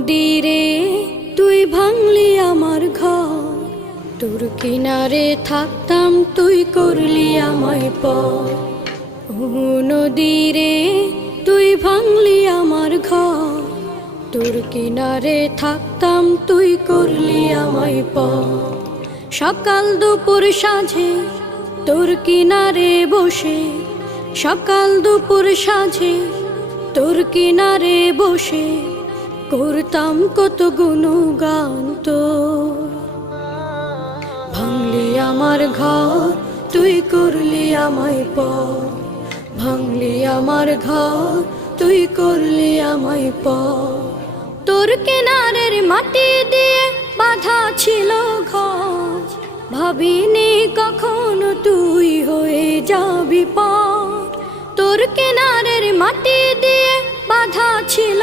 নদীরে তুই ভাঙলি আমার ঘর, তোর কিনারে থাকতাম তুই করলি আমায় পর। ও নদীরে তুই ভাঙলি আমার ঘর, তোর কিনারে থাকতাম তুই করলি আমায় পর। সকাল দুপুর সাঁঝে তোর কিনারে বসে, সকাল দুপুর সাঁঝে তোর কিনারে বসে করতাম কত গুণগান তোর। ভাঙলি আমার ঘর তুই করলি আমায় পর, ভাঙলি আমার ঘর তুই করলি আমায় পর। তোর কিনারের মাটি দিয়ে বাঁধা ছিল ঘর, ভাবিনি কখনো তুই হয়ে যাবি পর। তোর কিনারের মাটি দিয়ে বাঁধা ছিল।